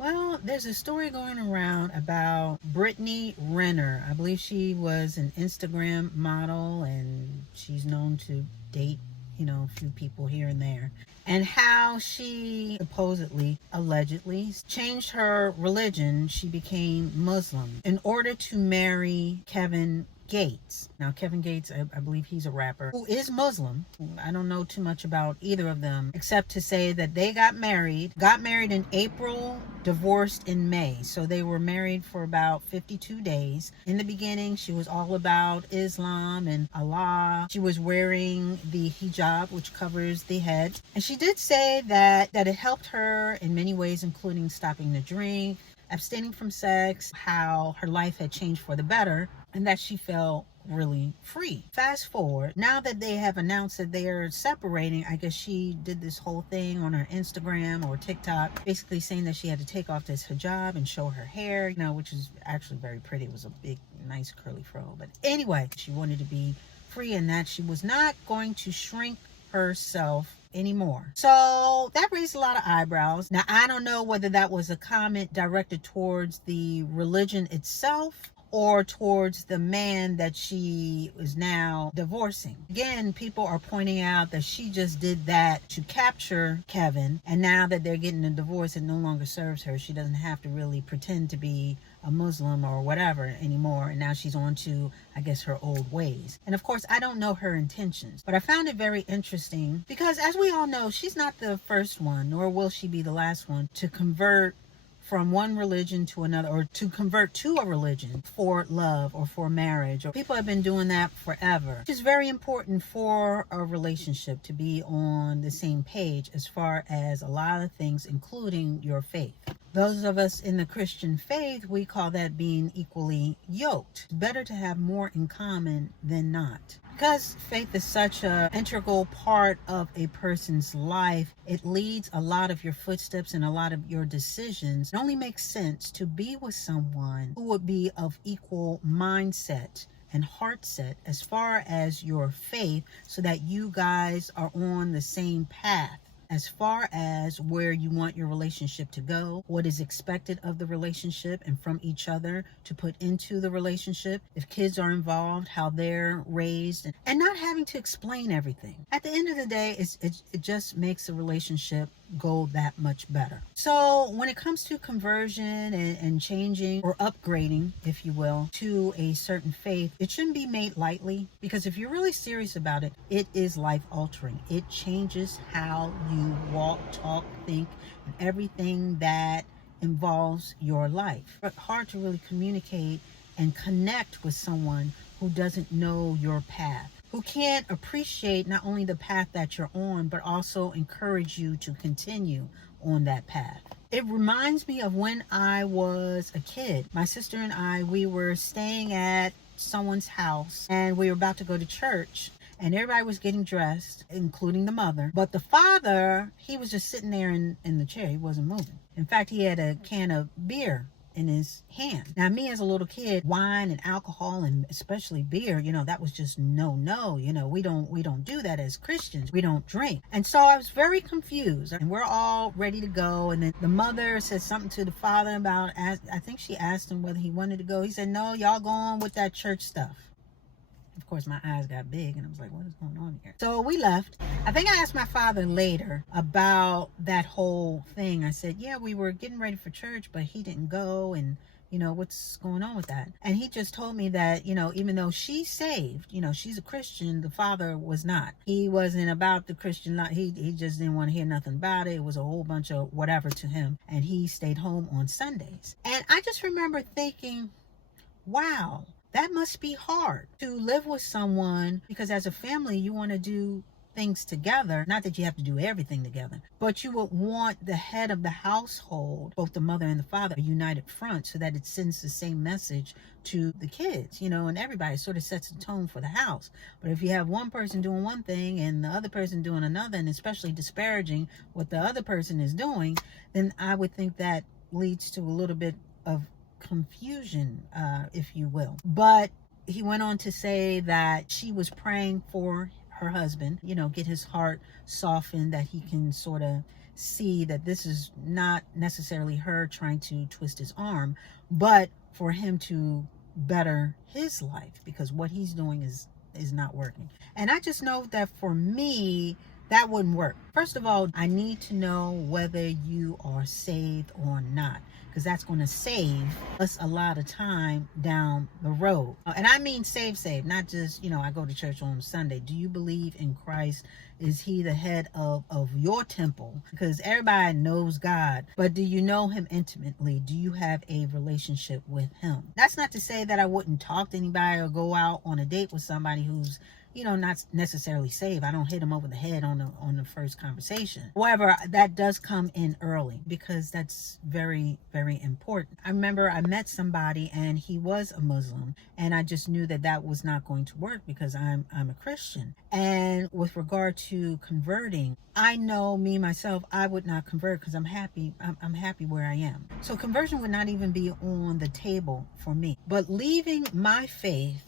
Well, there's a story going around about Brittany Renner. I believe she was an Instagram model and she's known to date, a few people here and there. And how she supposedly, allegedly, changed her religion. She became Muslim in order to marry Kevin Gates. Now, Kevin Gates, I believe he's a rapper who is Muslim. I don't know too much about either of them, except to say that they got married in April, divorced in May. So they were married for about 52 days. In the beginning, she was all about Islam and Allah. She was wearing the hijab, which covers the head. And she did say that it helped her in many ways, including stopping the drink, abstaining from sex, how her life had changed for the better, and that she felt really free. Fast forward, now that they have announced that they are separating, I guess she did this whole thing on her Instagram or TikTok, basically saying that she had to take off this hijab and show her hair, which is actually very pretty. It was a big, nice curly fro. But anyway, she wanted to be free and that she was not going to shrink herself anymore. So that raised a lot of eyebrows. Now, I don't know whether that was a comment directed towards the religion itself or towards the man that she is now divorcing. Again, people are pointing out that she just did that to capture Kevin, and now that they're getting a divorce, it no longer serves her. She doesn't have to really pretend to be a Muslim or whatever anymore, and now she's on to, I guess, her old ways. And of course, I don't know her intentions, but I found it very interesting because, as we all know, she's not the first one, nor will she be the last one to convert from one religion to another, or to convert to a religion for love or for marriage. Or people have been doing that forever. It's very important for a relationship to be on the same page as far as a lot of things, including your faith. Those of us in the Christian faith, we call that being equally yoked. It's better to have more in common than not. Because faith is such an integral part of a person's life, it leads a lot of your footsteps and a lot of your decisions. It only makes sense to be with someone who would be of equal mindset and heart set as far as your faith, so that you guys are on the same path as far as where you want your relationship to go, what is expected of the relationship and from each other to put into the relationship. If kids are involved, how they're raised, and not having to explain everything. At the end of the day, it just makes a relationship go that much better. So when it comes to conversion and changing or upgrading, if you will, to a certain faith, it shouldn't be made lightly, because if you're really serious about it, it is life altering. It changes how you walk, talk, think, and everything that involves your life. It's hard to really communicate and connect with someone who doesn't know your path, who can't appreciate not only the path that you're on, but also encourage you to continue on that path. It reminds me of when I was a kid. My sister and I, we were staying at someone's house and we were about to go to church. And everybody was getting dressed, including the mother. But the father, he was just sitting there in the chair. He wasn't moving. In fact, he had a can of beer in his hand. Now, me as a little kid, wine and alcohol, and especially beer, that was just no. We don't do that as Christians. We don't drink. And so I was very confused. And we're all ready to go. And then the mother said something to the father about, I think she asked him whether he wanted to go. He said, no, y'all go on with that church stuff. Of course, my eyes got big and I was like, what is going on here? So we left. I think I asked my father later about that whole thing. I said, yeah, we were getting ready for church, but he didn't go. And, what's going on with that? And he just told me that, even though she's saved, she's a Christian, the father was not. He wasn't about the Christian life. He just didn't want to hear nothing about it. It was a whole bunch of whatever to him. And he stayed home on Sundays. And I just remember thinking, wow, that must be hard to live with someone, because as a family, you want to do things together. Not that you have to do everything together, but you would want the head of the household, both the mother and the father, a united front, so that it sends the same message to the kids, and everybody sort of sets the tone for the house. But if you have one person doing one thing and the other person doing another, and especially disparaging what the other person is doing, then I would think that leads to a little bit of confusion, if you will. But he went on to say that she was praying for her husband, get his heart softened, that he can sort of see that this is not necessarily her trying to twist his arm, but for him to better his life, because what he's doing is not working. And I just know that for me, that wouldn't work. First of all, I need to know whether you are saved or not, because that's going to save us a lot of time down the road. And I mean save, not just, I go to church on Sunday. Do you believe in Christ? Is he the head of your temple? Because everybody knows God, but do you know him intimately? Do you have a relationship with him? That's not to say that I wouldn't talk to anybody or go out on a date with somebody who's not necessarily saved. I don't hit them over the head on the first conversation. However, that does come in early, because that's very, very important. I remember I met somebody and he was a Muslim, and I just knew that was not going to work, because I'm a Christian. And with regard to converting, I know me myself, I would not convert, because I'm happy where I am. So conversion would not even be on the table for me. But leaving my faith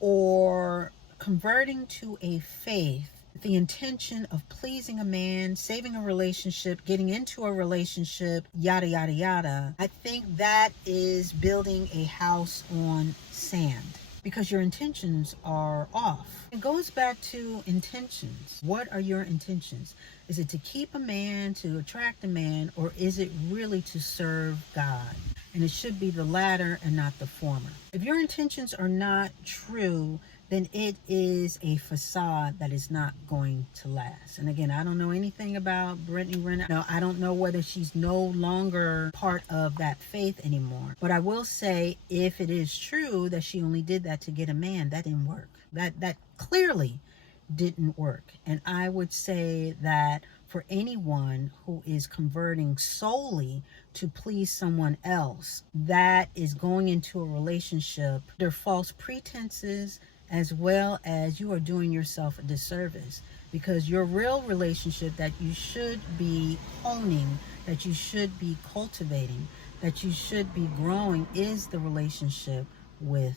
or converting to a faith with the intention of pleasing a man, saving a relationship, getting into a relationship, yada, yada, yada, I think that is building a house on sand, because your intentions are off. It goes back to intentions. What are your intentions? Is it to keep a man, to attract a man, or is it really to serve God? And it should be the latter and not the former. If your intentions are not true, then it is a facade that is not going to last. And again, I don't know anything about Brittany Renner. No, I don't know whether she's no longer part of that faith anymore. But I will say, if it is true that she only did that to get a man, that didn't work. That clearly didn't work. And I would say that for anyone who is converting solely to please someone else, that is going into a relationship under false pretenses, as well as you are doing yourself a disservice, because your real relationship that you should be honing, that you should be cultivating, that you should be growing, is the relationship with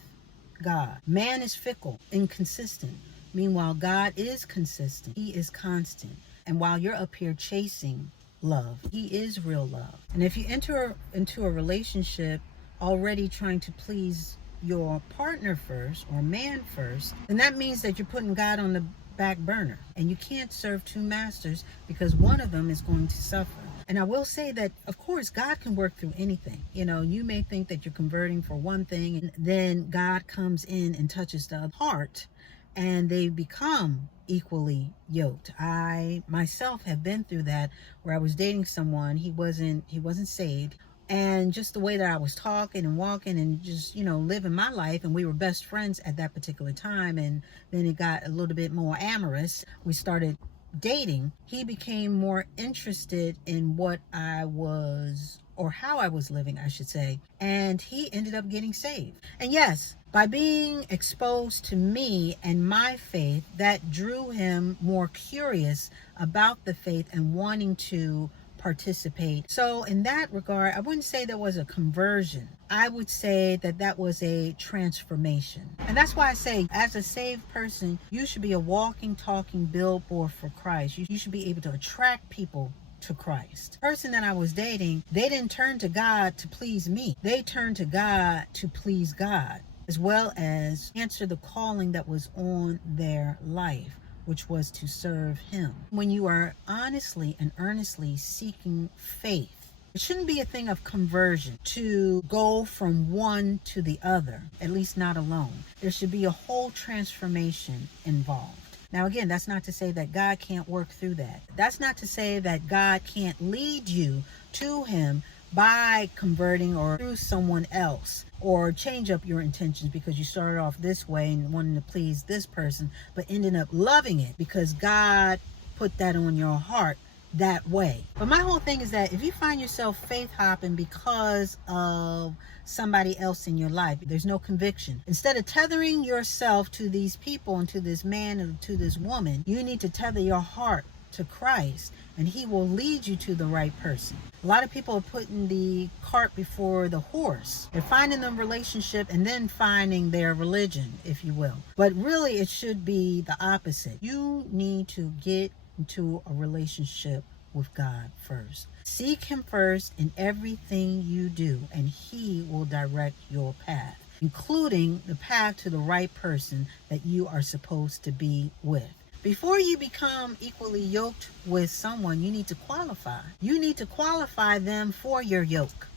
God. Man is fickle, inconsistent. Meanwhile, God is consistent. He is constant. And while you're up here chasing love, he is real love. And if you enter into a relationship already trying to please your partner first, or man first, then that means that you're putting God on the back burner. And you can't serve two masters, because one of them is going to suffer. And I will say that, of course, God can work through anything. You may think that you're converting for one thing, and then God comes in and touches the heart, and they become equally yoked. I myself have been through that, where I was dating someone, he wasn't saved. And just the way that I was talking and walking and just, living my life, and we were best friends at that particular time, and then it got a little bit more amorous. We started dating. He became more interested in what I was, or how I was living, I should say, and he ended up getting saved. And yes, by being exposed to me and my faith, that drew him more curious about the faith and wanting to participate. So in that regard, I wouldn't say there was a conversion. I would say that was a transformation. And that's why I say, as a saved person, you should be a walking, talking billboard for Christ. You should be able to attract people to Christ. The person that I was dating, they didn't turn to God to please me. They turned to God to please God, as well as answer the calling that was on their life, which was to serve him. When you are honestly and earnestly seeking faith, it shouldn't be a thing of conversion to go from one to the other, at least not alone. There should be a whole transformation involved. Now, again, that's not to say that God can't work through that. That's not to say that God can't lead you to him by converting or through someone else, or change up your intentions because you started off this way and wanting to please this person, but ended up loving it because God put that on your heart that way. But my whole thing is that if you find yourself faith hopping because of somebody else in your life, there's no conviction. Instead of tethering yourself to these people and to this man and to this woman, you need to tether your heart to Christ, and he will lead you to the right person. A lot of people are putting the cart before the horse. They're finding the relationship and then finding their religion, if you will. But really, it should be the opposite. You need to get into a relationship with God first. Seek him first in everything you do, and he will direct your path, including the path to the right person that you are supposed to be with. Before you become equally yoked with someone, you need to qualify. You need to qualify them for your yoke.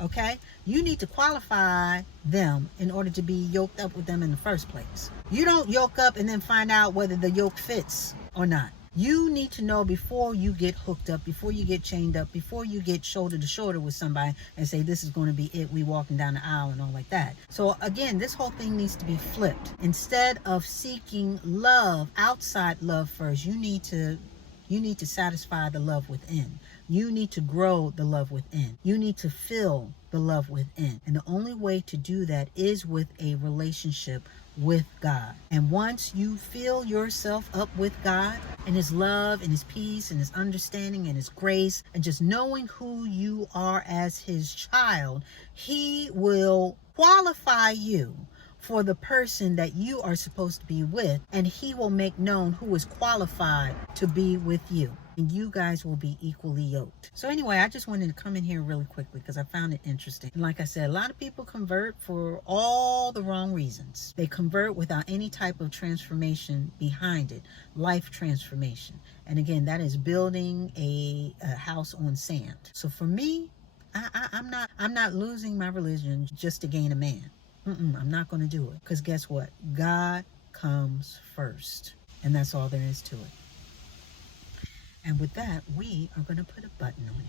Okay? You need to qualify them in order to be yoked up with them in the first place. You don't yoke up and then find out whether the yoke fits or not. You need to know before you get hooked up, before you get chained up, before you get shoulder to shoulder with somebody and say, this is going to be it, we walking down the aisle and all like that. So again, this whole thing needs to be flipped. Instead of seeking love, outside love first, you need to satisfy the love within. You need to grow the love within. You need to fill the love within. And the only way to do that is with a relationship with God. And once you fill yourself up with God and his love and his peace and his understanding and his grace and just knowing who you are as his child, he will qualify you for the person that you are supposed to be with, and he will make known who is qualified to be with you, and you guys will be equally yoked. So anyway, I just wanted to come in here really quickly because I found it interesting. And like I said, a lot of people convert for all the wrong reasons. They convert without any type of transformation behind it, life transformation. And again, that is building a house on sand. So for me, I'm not losing my religion just to gain a man. I'm not going to do it, because guess what? God comes first, and that's all there is to it. And with that, we are going to put a button on it.